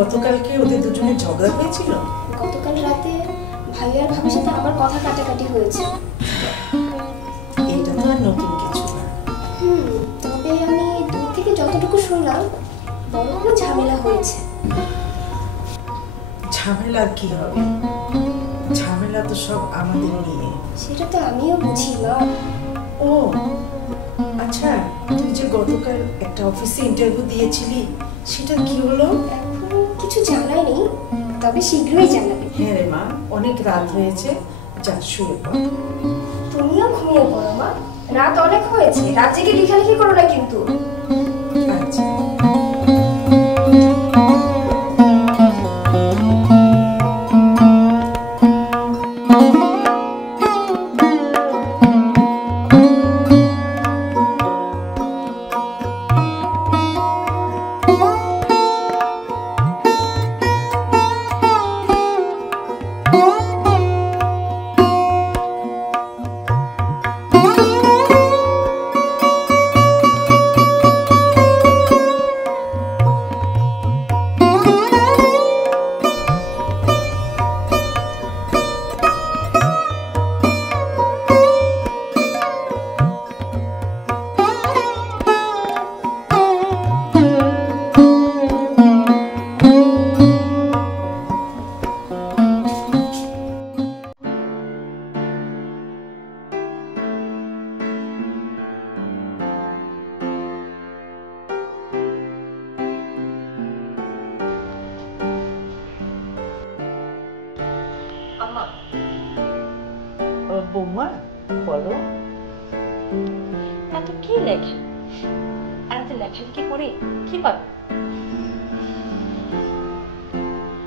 গতকালকে ওদের দুজনের ঝগড়া হয়েছিল। গতকাল রাতে ভাই আর ভাবির সাথে আমার কথা কাটাকাটি হয়েছে। এটা তো আর নতুন কিছু না। তবে আমি দূর থেকে যতটুকু শুনলাম বড় কোনো ঝামেলা হয়েছে। ঝামেলা কি হবে? ঝামেলা তো সব আমাদের নিয়ে। সেটা তো আমিও বুঝি না। ও আচ্ছা, তুই যে গতকাল একটা অফিসে ইন্টারভিউ দিয়েছিলি সেটা কি হলো? কিছু জানায়নি, তবে শীঘ্রই জানাবে। হ্যাঁ রে মা, অনেক রাত হয়েছে, যা শুয়ে পড়। তুমিও ঘুমিয়ে পড়ো মা, রাত অনেক হয়েছে। রাত জেগে লেখালেখি করো না কিন্তু। আচ্ছা। বৌমা বলো, এত কি লেখে? আর এত লেখালেখি করে কি পাবে?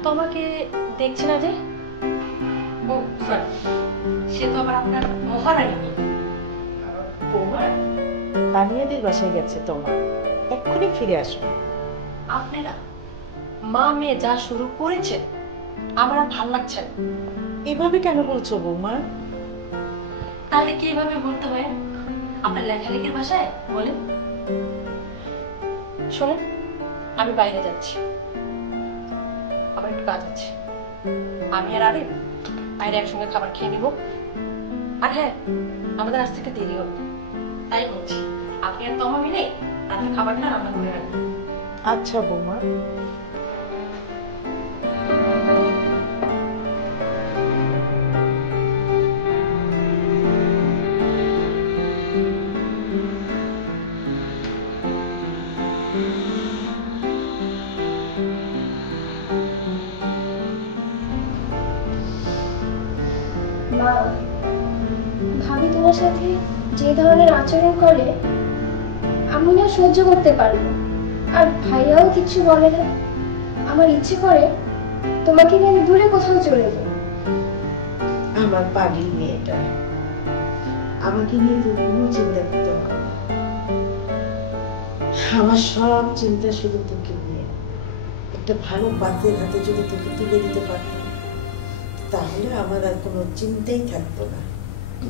তোমাকে দেখছি না যে। ও সরি, সে তো আবার আপনার মহারানী। বৌমা তানিয়াদের বাসায় গেছে তোমা, এক্ষুনি ফিরে আসো। আপনারা মা মেয়ে যা শুরু করেছে আমার আর ভাল লাগছে না। এভাবে কেন বলছো বৌমা? তাহলে কি এভাবে বলতে হয়? আপনার লেখালেখির ভাষায় বলেন। শোনেন, আমি বাইরে যাচ্ছি, আমার একটু কাজ আছে। আমি আর আরে বাইরে একসঙ্গে খাবার খেয়ে নিব। আর হ্যাঁ, আমাদের আজ থেকে দেরি হবে, তাই বলছি আপনি আর তোমা মিলে রাতের খাবারটা রান্না করে রাখবেন। আচ্ছা বৌমা। মা, ভাবি তোমার সাথে যে ধরনের আচরণ করে আমি না সহ্য করতে পারবো। আর ভাইয়াও কিছু বলে না। আমার ইচ্ছে করে তোমাকে নিয়ে দূরে কোথাও চলে যাই। আমার পাগলি মেয়েটা, আমাকে নিয়ে তো কোনো চিন্তা করতে হবে না। আমার সব চিন্তা শুধু তোকে নিয়ে। একটা ভালো পাত্রের হাতে যদি তোকে তুলে দিতে পারতাম তাহলে আমার আর কোনো চিন্তাই থাকতো না।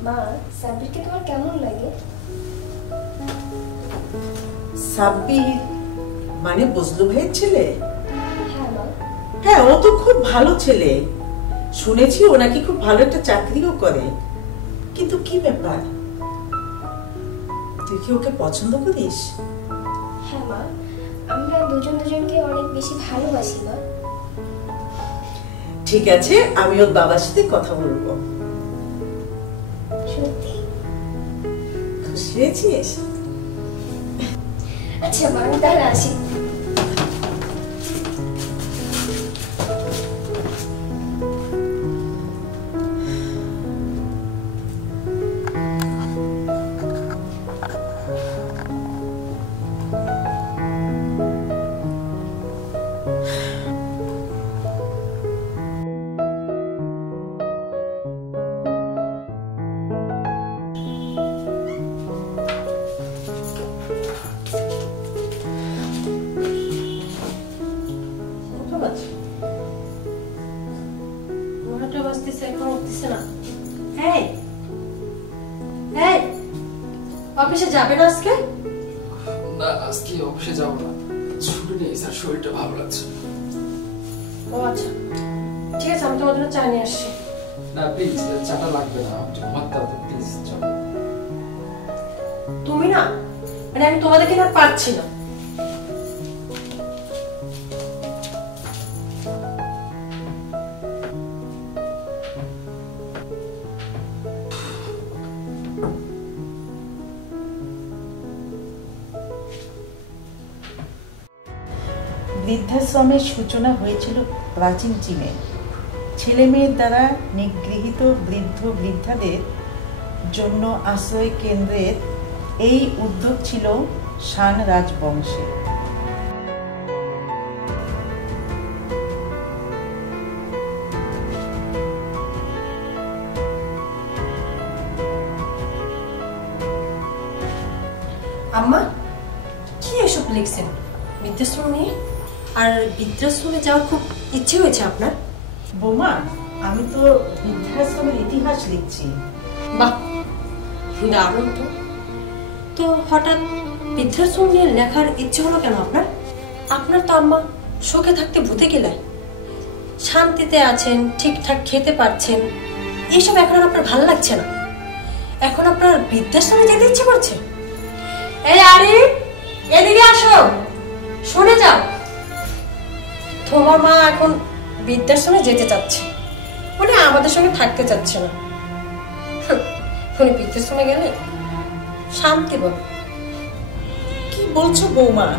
মা, সাব্বিরকে তোমার কেমন লাগে? সাব্বির মানে বজলু ভাইয়ের ছেলে? হ্যাঁ মা। হ্যাঁ, ও তো খুব ভালো ছেলে। শুনেছি ও নাকি খুব ভালো একটা চাকরিও করে। কিন্তু কি ব্যাপার, তুই কি ওকে পছন্দ করিস? হ্যাঁ মা, আমরা দুজন দুজনকে অনেক বেশি ভালোবাসি মা। ঠিক আছে, আমি ওর বাবার সাথে কথা বলবো। সত্যি? খুশি হয়েছিস? আচ্ছা মা, আমি তাহলে আসি। অফিসে যাবে না আজকে? না, আজকে অফিসে যাব না, ছুটি নেই স্যার, শরীরটা ভালো লাগছে। ও আচ্ছা, ঠিক আছে, আমি তোমার জন্য চা নিয়ে আসছি। না প্লিজ, চাটা লাগবে না, ঘুমাতে হবে প্লিজ। চলো। তুমি না, মানে আমি তোমাদেরকে আর পারছি না। বৃদ্ধাশ্রমের সূচনা হয়েছিল প্রাচীন চীনে। ছেলে মেয়ের দ্বারা নিগৃহীত বৃদ্ধ বৃদ্ধাদের জন্য আশ্রয় কেন্দ্রের এই উদ্যোগ ছিল শান রাজবংশে। আম্মা, কি এসব লিখছেন বৃদ্ধাশ্রম নিয়ে? আর বৃদ্ধাশ্রমে যাওয়ার খুব ইচ্ছে হয়েছে আপনার? বোমা, আমি তো বৃদ্ধাশ্রমের ইতিহাস লিখছি। বাহ, দারুণ তো। তো হঠাৎ বৃদ্ধাশ্রম নিয়ে লেখার ইচ্ছে হলো কেন আপনার? আপনার তো আম্মা সুখে থাকতে ভূতে গেলেন, শান্তিতে আছেন, ঠিকঠাক খেতে পারছেন, এইসব এখন আর আপনার ভালো লাগছে না। এখন আপনার বৃদ্ধাশ্রমে যেতে ইচ্ছে করছে। এই আরিফ, এদিকে আসো, শুনে যাও। তোমার মা এখন বৃদ্ধাশ্রমে যেতে চাচ্ছে, উনি আমাদের সঙ্গে থাকতে চাচ্ছে না। উনি বৃদ্ধাশ্রমে গেলে শান্তি পাবে। কি বলছো বৌমা?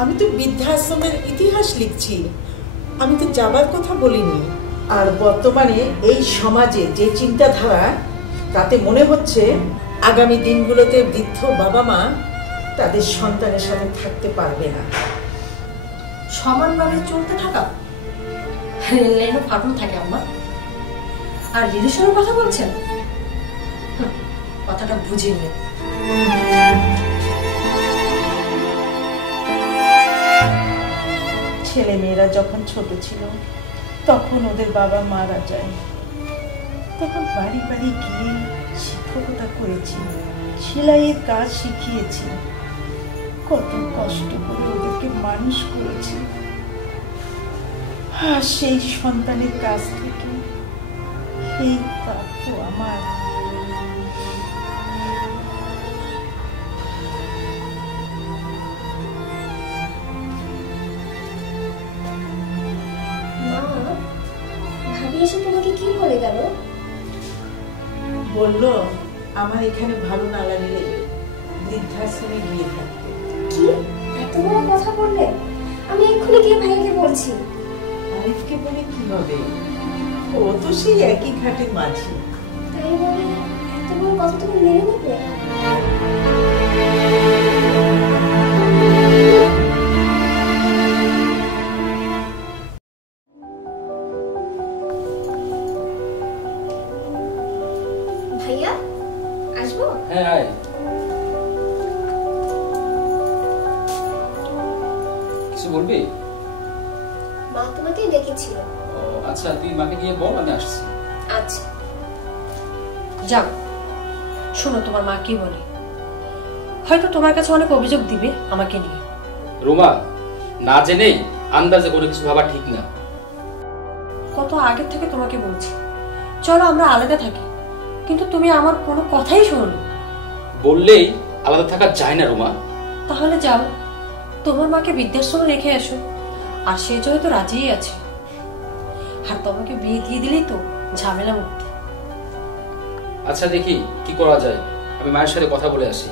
আমি তো বৃদ্ধাশ্রমের ইতিহাস লিখছি, আমি তো যাবার কথা বলিনি। আর বর্তমানে এই সমাজে যে চিন্তাধারা, তাতে মনে হচ্ছে আগামী দিনগুলোতে বৃদ্ধ বাবা মা তাদের সন্তানের সাথে থাকতে পারবে না। সমানভাবে চলতে থাকা রেল লাইনও ফাটল থাকে আম্মা। আর রিলেশনের কথা বলছেন, কথাটা বুঝিয়ে নেন। ছেলে মেয়েরা যখন ছোট ছিল তখন ওদের বাবা মারা যায়, তখন বাড়ি বাড়ি গিয়ে শিক্ষকতা করেছি, সেলাইয়ের কাজ শিখিয়েছি, কত কষ্ট করে ওদেরকে মানুষ করেছি। আর সেই সন্তানের কাছ থেকে এই প্রাপ্য আমার। ভাবি এসে তোমাকে কি বলে গেল? বললো আমার এখানে ভালো না লাগলে বৃদ্ধাশ্রমে গিয়ে থাকতে। কি এত বড় কথা বললে? আমি এক্ষুনি গিয়ে ভাইকে বলছি। আরিফকে বলে কি হবে, ও তো সেই একই ঘাটের মাঝি। তাই বলে এত বড় কথা তুমি মেনে নেবে? ভাইয়া আসবো? হ্যাঁ আয়। কিছু বলবি? মা তোমাকে ডেকেছিল। ও আচ্ছা, তুই মাকে গিয়ে বল, আমি আসছি। আচ্ছা। যাও, শোনো তোমার মা কি বলে। হয়তো তোমার কাছে অনেক অভিযোগ দিবে আমাকে নিয়ে। রুমা, না জেনেই আন্দাজে কোনো কিছু ভাবা ঠিক না। কত আগে থেকে তোমাকে বলছি চলো আমরা আলাদা থাকি, কিন্তু তুমি আমার কোনো কথাই শোনোনি। বললেই আলাদা থাকা যায় না রুমা। তাহলে যাও, তোমার মাকে বৃদ্ধাশ্রমে রেখে আসো। আর সে যেহেতু রাজিই আছে, আর তোমাকে বিয়ে দিয়ে দিলেই তো ঝামেলা মুক্তি। আচ্ছা দেখি কি করা যায়, আমি মায়ের সাথে কথা বলে আসি।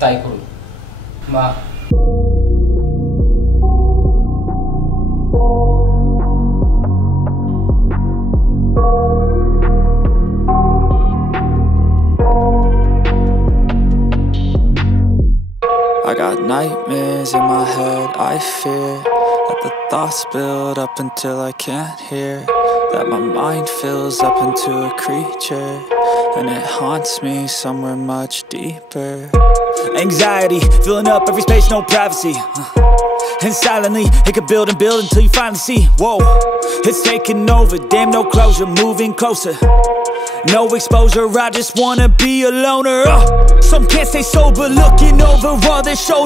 তাই করুন মা। I got nightmares in my head, I fear that the thoughts build up until I can't hear, that my mind fills up into a creature, and it haunts me somewhere much deeper. Anxiety, filling up every space, no privacy, and silently, it could build and build until you finally see, whoa, it's taking over, damn no closure, moving closer, no exposure, I just wanna be a loner. Some can't stay sober, looking over all their shoulders.